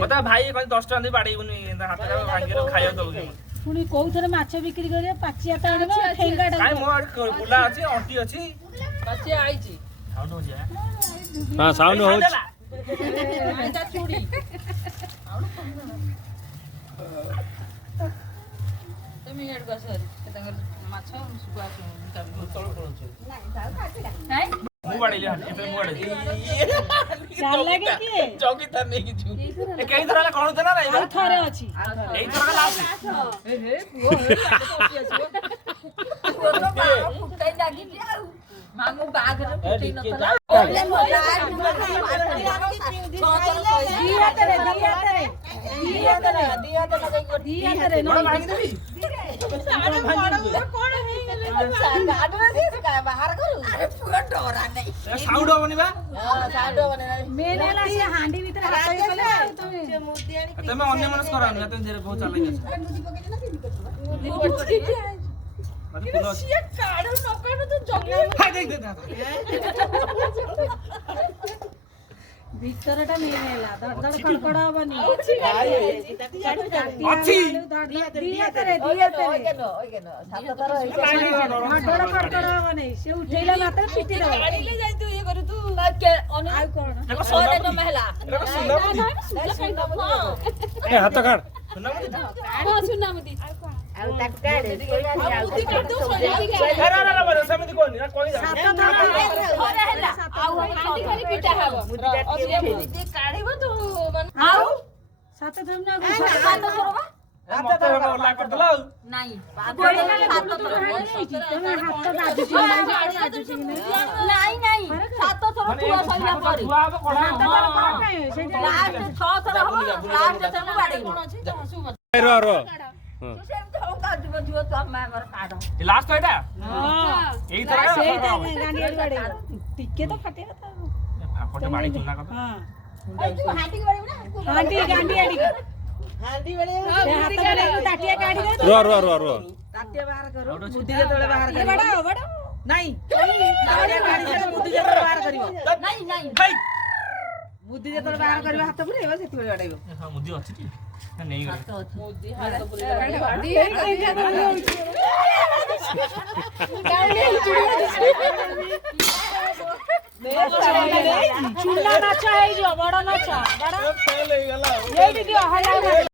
मत भाई कहीं 10 टका दे बाड़ेबुनी हाथ भांगी खाइयो दउनी पुणी कोउथरे माछ बिक्री करे पाचिया त आनबा ठेंगाटा काई मोर बुला अछि अंटी अछि पाचिया आइची साउंड हो जाए हां साउंड हो आइता चूड़ी तमी एड गसर तंगर माछ सुबा तळ पळछ नाही मु बाड़ेली एते मु बाड़े चाल लागे के चौकी तर नहीं कि छु ए कई तरह ना कोन तना ना आ थरे अछि एई तरह का लास्ट ए हे पुओ हे पुओ तो फुटाई लागी आउ मांगो बाग रे फुटाई नतला ओले मोला दिया तेरे बड़ा भांगी देबी सारे बड़ा कोन हे गेले गाड रे से का बाहर करू अरे पूरा डरा नहीं साउंड होबनी बा हां साउंड बने मेनेला से हांडी भीतर हाथ कले से मुदियानी तमे अन्य मनस करानी तमे जेरे बहुत चाल लगे ये सिया काढू नको तो जगी हाय देख दे ଭିତରଟା ମେନେଲା ଧଡ଼ ଧଡ଼ କଡ଼କଡ଼ ହବନି ଅଛି ଦିହାତରେ ସାତ ଥର ଧଡ଼ କଡ଼କଡ଼ ହବନି ସେ ଉଠେଇଲା ମାତ୍ର ପିଟି ଦବ ଗାଡିଲେ ଯାଇ ତୁ ଇଏ କରୁ ତୁ ଆଉ କଣ देखो सोने तो महला देखो सुना मत ए हाथ काढ सुना मत हां सुना मती ଆଉ ତାକୁ କାଢେ बुद्धि कर दो सोने अरे अरे अरे सेमति कोनी ना कोई जा थोड़े हला आउ हांडी खाली पिटा हबो बुद्धि काढिबो तू ଆଉ ସାତ ଥର ନା सात थोर मत ओला कर दला नहीं ଗୋଳି ମାନେ ସାତ ଥର ହେଇଛି ତମେ ହାତ ବାଜୁଛି नहीं नहीं सात थोर पुआ सइला पर दुआ अब कोड़ा ହାତ ଧର କଣ ପାଇଁ ସେଇଟା लास्ट 6 थोर हबो लास्ट थोर बाडीबो रो रो तू सेम तो काढिबो दियो तो हम हमर काढो ये लास्ट तो एटा ହଁ एई तरह ସେଇଟା ଗାଣ୍ଡି ବାଡେ ଟିକେ ତ ଫାଟିଲା ତ फाकोटे बाड़ी चुना का ହଁ तू हांडी बाडीबो ना ହାଣ୍ଡି ଗାଣ୍ଡି ଆଡି ହାଣ୍ଡି ବେଳେକୁ ସେ ହାତ କଲେ ତାଟିଆ କାଢି ଦେ रो रो रो रो ତାଟିଆ ବାହାର କରୁ ବୁଦ୍ଧି ଯେତେବେଳେ ବାହାର କରିବ ବଡ ବଡ ନାଇଁ ତାଟିଆ କାଢି ସାରିବ ବୁଦ୍ଧି ଯେତେବେଳେ ବାହାର କରିବ नहीं नहीं भाई ବୁଦ୍ଧି ଯେତେବେଳେ ବାହାର କରିବ ହାତ ପୁରେଇବ ସେତେବେଳେ ବାଡେଇବ हां मुद्दी अछि टी नहीं गले मोदी हाथ पुरे ଚୁନା ନାଚ ହେଇଯିବ ବଡ ନାଚ ବଡ फेल हो गला ଏଇଠି ଦିଅ ହଲା